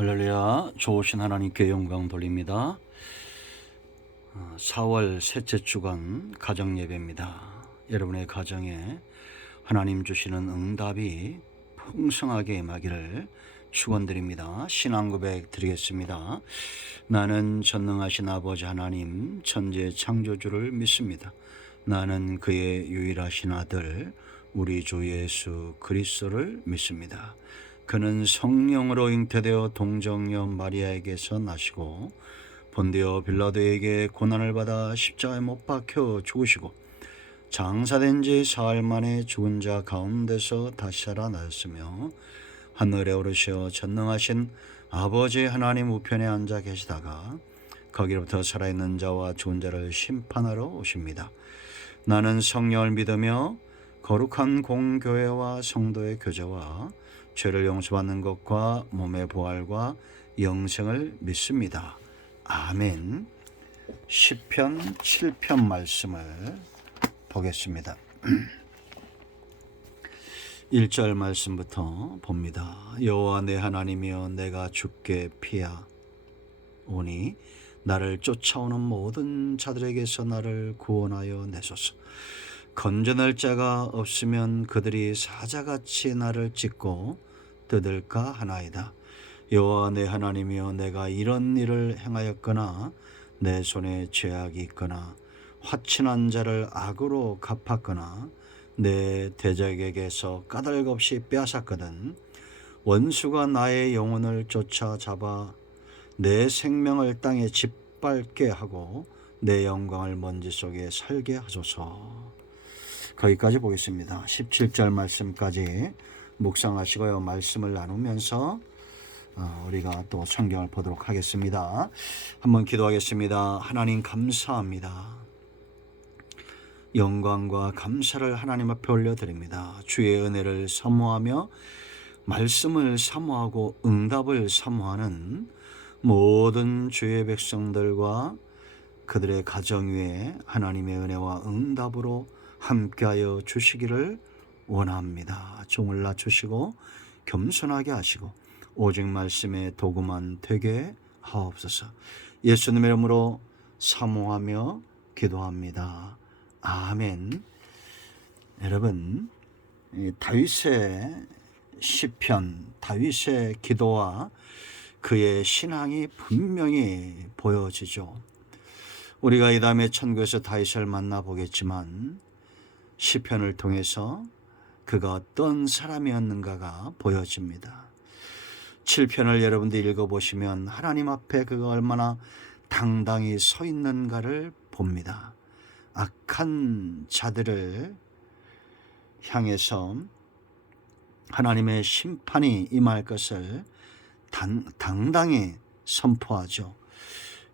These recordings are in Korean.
할렐루야. 좋으신 하나님께 영광 돌립니다. 4월 셋째 주간 가정 예배입니다. 여러분의 가정에 하나님 주시는 응답이 풍성하게 임하기를 축원드립니다. 신앙 고백 드리겠습니다. 나는 전능하신 아버지 하나님 천지 창조주를 믿습니다. 나는 그의 유일하신 아들 우리 주 예수 그리스도를 믿습니다. 그는 성령으로 잉태되어 동정녀 마리아에게서 나시고 본디오 빌라도에게 고난을 받아 십자가에 못 박혀 죽으시고 장사된 지 사흘 만에 죽은 자 가운데서 다시 살아나셨으며 하늘에 오르시어 전능하신 아버지 하나님 우편에 앉아 계시다가 거기로부터 살아있는 자와 죽은 자를 심판하러 오십니다. 나는 성령을 믿으며 거룩한 공교회와 성도의 교제와 죄를 용서받는 것과 몸의 부활과 영생을 믿습니다. 아멘. 시편 7편 말씀을 보겠습니다. 1절 말씀부터 봅니다. 여호와 내 하나님이여 내가 주께 피하오니 나를 쫓아오는 모든 자들에게서 나를 구원하여 내소서. 건져낼 자가 없으면 그들이 사자같이 나를 찢고 뜯을까 하나이다. 여호와 내 하나님이여 내가 이런 일을 행하였거나 내 손에 죄악이 있거나 화친한 자를 악으로 갚았거나 내 대적에게서 까닭없이 빼앗았거든 원수가 나의 영혼을 쫓아잡아 내 생명을 땅에 짓밟게 하고 내 영광을 먼지 속에 살게 하소서. 거기까지 보겠습니다. 17절 말씀까지 묵상하시고요. 말씀을 나누면서 우리가 또 성경을 보도록 하겠습니다. 한번 기도하겠습니다. 하나님 감사합니다. 영광과 감사를 하나님 앞에 올려드립니다. 주의 은혜를 사모하며 말씀을 사모하고 응답을 사모하는 모든 주의 백성들과 그들의 가정 위에 하나님의 은혜와 응답으로 함께하여 주시기를 원합니다. 종을 낮추시고 겸손하게 하시고 오직 말씀의 도구만 되게 하옵소서. 예수님의 이름으로 사모하며 기도합니다. 아멘. 여러분, 다윗의 시편, 다윗의 기도와 그의 신앙이 분명히 보여지죠. 우리가 이 다음에 천국에서 다윗을 만나보겠지만 시편을 통해서 그가 어떤 사람이었는가가 보여집니다. 7편을 여러분들 읽어보시면 하나님 앞에 그가 얼마나 당당히 서 있는가를 봅니다. 악한 자들을 향해서 하나님의 심판이 임할 것을 당당히 선포하죠.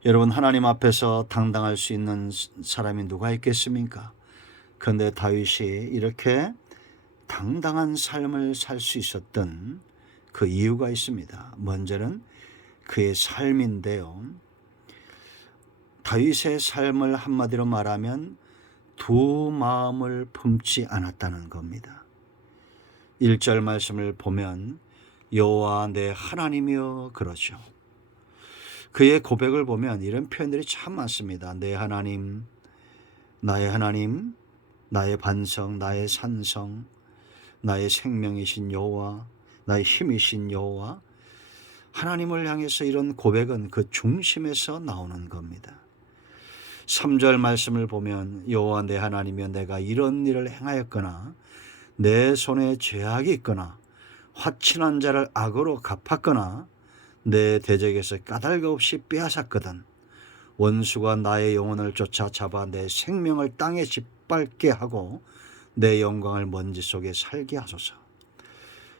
여러분, 하나님 앞에서 당당할 수 있는 사람이 누가 있겠습니까? 그런데 다윗이 이렇게 당당한 삶을 살 수 있었던 그 이유가 있습니다. 먼저는 그의 삶인데요. 다윗의 삶을 한마디로 말하면 두 마음을 품지 않았다는 겁니다. 1절 말씀을 보면 여호와 내 하나님이여 그러죠. 그의 고백을 보면 이런 표현들이 참 많습니다. 내 하나님, 나의 하나님, 나의 반성, 나의 산성, 나의 생명이신 여호와, 나의 힘이신 여호와. 하나님을 향해서 이런 고백은 그 중심에서 나오는 겁니다. 3절 말씀을 보면 여호와 내 하나님이여 내가 이런 일을 행하였거나 내 손에 죄악이 있거나 화친한 자를 악으로 갚았거나 내 대적에서 까닭 없이 빼앗았거든 원수가 나의 영혼을 쫓아잡아 내 생명을 땅에 짓밟게 하고 내 영광을 먼지 속에 살게 하소서.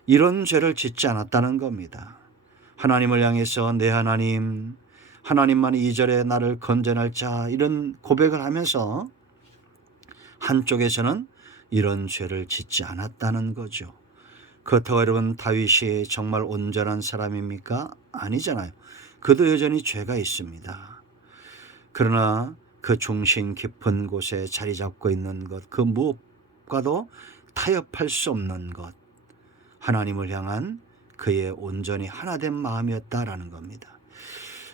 이런 죄를 짓지 않았다는 겁니다. 하나님을 향해서 내 하나님, 하나님만 2절에 나를 건져낼 자, 이런 고백을 하면서 한쪽에서는 이런 죄를 짓지 않았다는 거죠. 그렇다고 여러분, 다윗이 정말 온전한 사람입니까? 아니잖아요. 그도 여전히 죄가 있습니다. 그러나 그 중심 깊은 곳에 자리 잡고 있는 것, 그 무엇과도 타협할 수 없는 것, 하나님을 향한 그의 온전히 하나된 마음이었다라는 겁니다.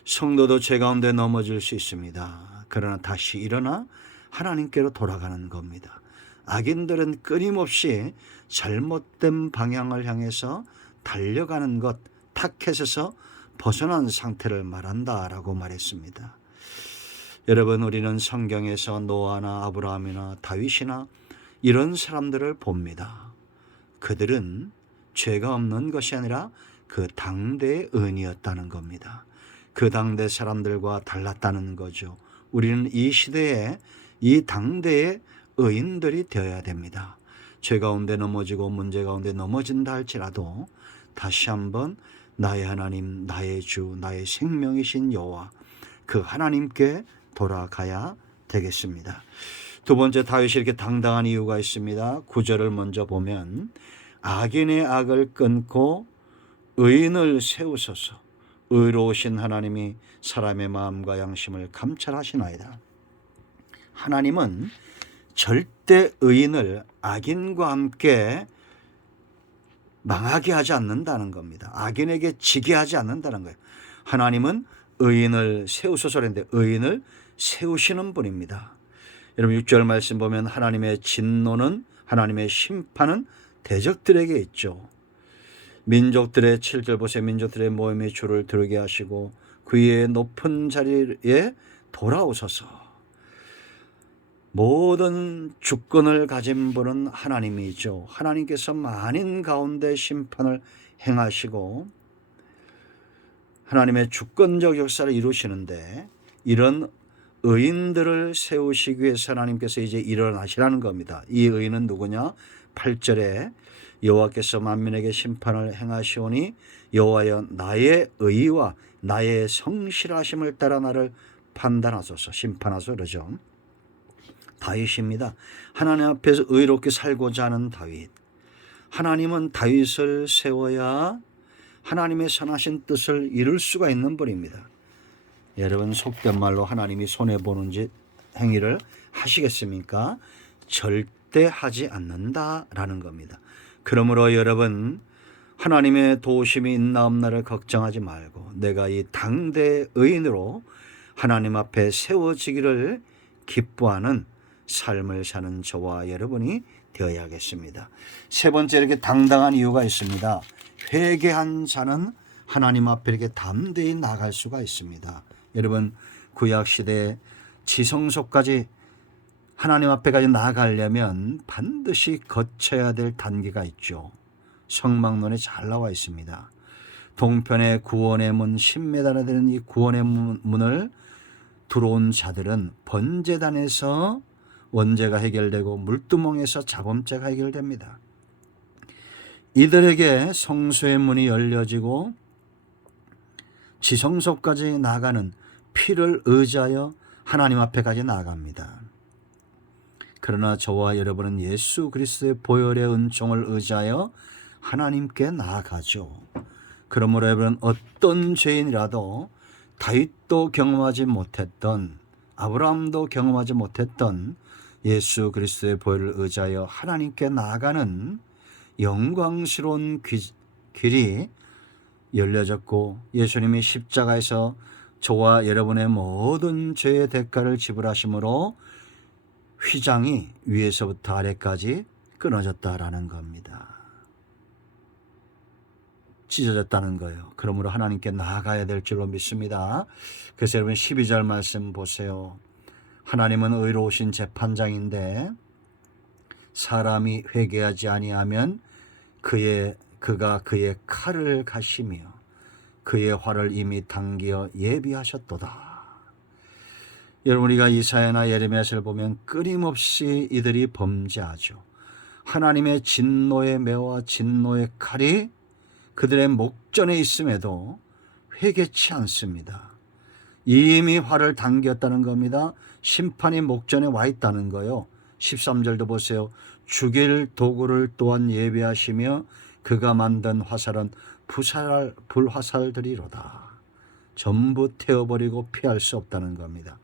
성도도 죄 가운데 넘어질 수 있습니다. 그러나 다시 일어나 하나님께로 돌아가는 겁니다. 악인들은 끊임없이 잘못된 방향을 향해서 달려가는 것, 타켓에서 벗어난 상태를 말한다라고 말했습니다. 여러분, 우리는 성경에서 노아나 아브라함이나 다윗이나 이런 사람들을 봅니다. 그들은 죄가 없는 것이 아니라 그 당대의 의인이었다는 겁니다. 그 당대 사람들과 달랐다는 거죠. 우리는 이 시대에 이 당대의 의인들이 되어야 됩니다. 죄 가운데 넘어지고 문제 가운데 넘어진다 할지라도 다시 한번 나의 하나님, 나의 주, 나의 생명이신 여호와, 그 하나님께 돌아가야 되겠습니다. 두 번째, 다윗이 이렇게 당당한 이유가 있습니다. 9절을 먼저 보면 악인의 악을 끊고 의인을 세우소서. 의로우신 하나님이 사람의 마음과 양심을 감찰하시나이다. 하나님은 절대 의인을 악인과 함께 망하게 하지 않는다는 겁니다. 악인에게 지게 하지 않는다는 거예요. 하나님은 의인을 세우소서 그랬는데 의인을 세우시는 분입니다. 여러분 6절 말씀 보면 하나님의 진노는, 하나님의 심판은 대적들에게 있죠. 민족들의 7절 보세요. 민족들의 모임의 주를 들게 하시고 그의 높은 자리에 돌아오소서. 모든 주권을 가진 분은 하나님이죠. 하나님께서 만인 가운데 심판을 행하시고 하나님의 주권적 역사를 이루시는데, 이런 의인들을 세우시기 위해서 하나님께서 이제 일어나시라는 겁니다. 이 의인은 누구냐? 8절에 여호와께서 만민에게 심판을 행하시오니 여호와여 나의 의와 나의 성실하심을 따라 나를 판단하소서, 심판하소서 그러죠. 다윗입니다. 하나님 앞에서 의롭게 살고자 하는 다윗. 하나님은 다윗을 세워야 하나님의 선하신 뜻을 이룰 수가 있는 분입니다. 여러분, 속된 말로 하나님이 손해보는 행위를 하시겠습니까? 절대 하지 않는다라는 겁니다. 그러므로 여러분, 하나님의 도우심이 있나 없나를 걱정하지 말고 내가 이 당대 의인으로 하나님 앞에 세워지기를 기뻐하는 삶을 사는 저와 여러분이 되어야겠습니다. 세 번째, 이렇게 당당한 이유가 있습니다. 회개한 자는 하나님 앞에 이렇게 담대히 나갈 수가 있습니다. 여러분, 구약시대 지성소까지 하나님 앞에까지 나아가려면 반드시 거쳐야 될 단계가 있죠. 성막론에 잘 나와 있습니다. 동편의 구원의 문, 10m나 되는 이 구원의 문을 들어온 자들은 번제단에서 원죄가 해결되고 물두멍에서 자범죄가 해결됩니다. 이들에게 성소의 문이 열려지고 지성소까지 나가는 피를 의지하여 하나님 앞에까지 나아갑니다. 그러나 저와 여러분은 예수 그리스도의 보혈의 은총을 의지하여 하나님께 나아가죠. 그러므로 여러분, 어떤 죄인이라도 다윗도 경험하지 못했던, 아브라함도 경험하지 못했던 예수 그리스도의 보혈을 의지하여 하나님께 나아가는 영광스러운 길이 열려졌고, 예수님이 십자가에서 저와 여러분의 모든 죄의 대가를 지불하심으로 휘장이 위에서부터 아래까지 끊어졌다라는 겁니다. 찢어졌다는 거예요. 그러므로 하나님께 나아가야 될 줄로 믿습니다. 그래서 여러분 12절 말씀 보세요. 하나님은 의로우신 재판장인데 사람이 회개하지 아니하면 그가 그의 칼을 가시며 그의 활을 이미 당기어 예비하셨도다. 여러분, 우리가 이사야나 예레미야서를 보면 끊임없이 이들이 범죄하죠. 하나님의 진노의 매와 진노의 칼이 그들의 목전에 있음에도 회개치 않습니다. 이미 활을 당겼다는 겁니다. 심판이 목전에 와 있다는 거요. 13절도 보세요. 죽일 도구를 또한 예비하시며 그가 만든 화살은 불화살들이로다. 전부 태워버리고 피할 수 없다는 겁니다.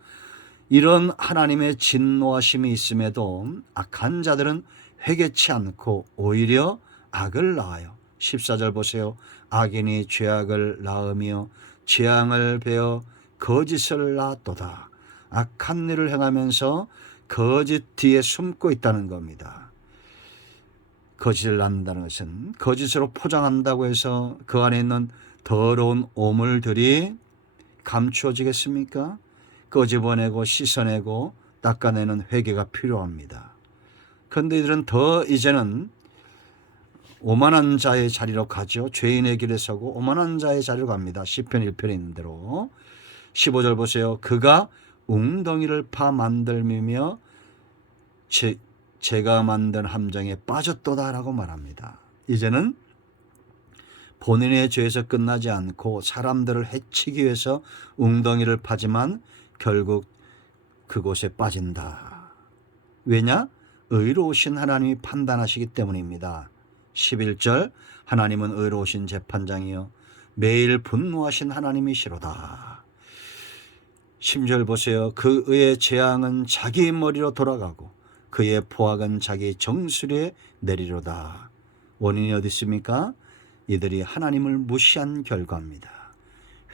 이런 하나님의 진노하심이 있음에도 악한 자들은 회개치 않고 오히려 악을 낳아요. 14절 보세요. 악인이 죄악을 낳으며 재앙을 베어 거짓을 낳았도다. 악한 일을 행하면서 거짓 뒤에 숨고 있다는 겁니다. 거짓을 낳는다는 것은 거짓으로 포장한다고 해서 그 안에 있는 더러운 오물들이 감추어지겠습니까? 끄집어내고 씻어내고 닦아내는 회개가 필요합니다. 그런데 이들은 더 이제는 오만한 자의 자리로 가죠. 죄인의 길에 서고 오만한 자의 자리로 갑니다. 시편 1편에 있는 대로. 15절 보세요. 그가 웅덩이를 파 만들며 제가 만든 함정에 빠졌도다라고 말합니다. 이제는 본인의 죄에서 끝나지 않고 사람들을 해치기 위해서 웅덩이를 파지만 결국 그곳에 빠진다. 왜냐? 의로우신 하나님이 판단하시기 때문입니다. 11절 하나님은 의로우신 재판장이요 매일 분노하신 하나님이시로다. 10절 보세요. 그의 재앙은 자기 머리로 돌아가고 그의 포악은 자기 정수리에 내리로다. 원인이 어디 있습니까? 이들이 하나님을 무시한 결과입니다.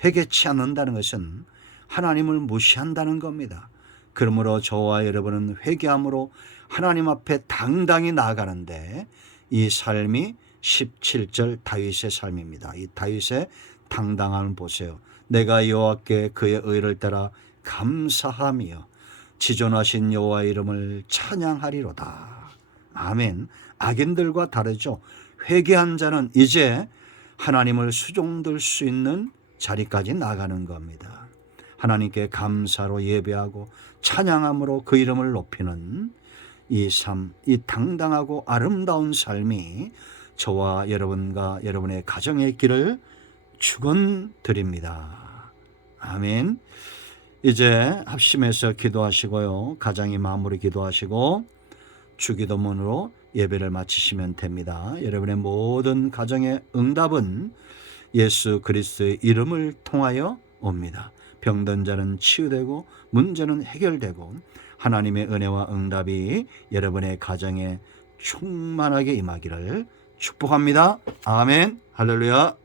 회개치 않는다는 것은 하나님을 무시한다는 겁니다. 그러므로 저와 여러분은 회개함으로 하나님 앞에 당당히 나아가는데 이 삶이 17절 다윗의 삶입니다. 이 다윗의 당당함을 보세요. 내가 여호와께 그의 의를 따라 감사하며 지존하신 여호와의 이름을 찬양하리로다. 아멘. 악인들과 다르죠. 회개한 자는 이제 하나님을 수종들 수 있는 자리까지 나가는 겁니다. 하나님께 감사로 예배하고 찬양함으로 그 이름을 높이는 이 삶, 이 당당하고 아름다운 삶이 저와 여러분과 여러분의 가정의 길을 축원드립니다. 아멘. 이제 합심해서 기도하시고요. 가정의 마음으로 기도하시고 주기도문으로 예배를 마치시면 됩니다. 여러분의 모든 가정의 응답은 예수 그리스도의 이름을 통하여 옵니다. 병든 자는 치유되고 문제는 해결되고 하나님의 은혜와 응답이 여러분의 가정에 충만하게 임하기를 축복합니다. 아멘. 할렐루야.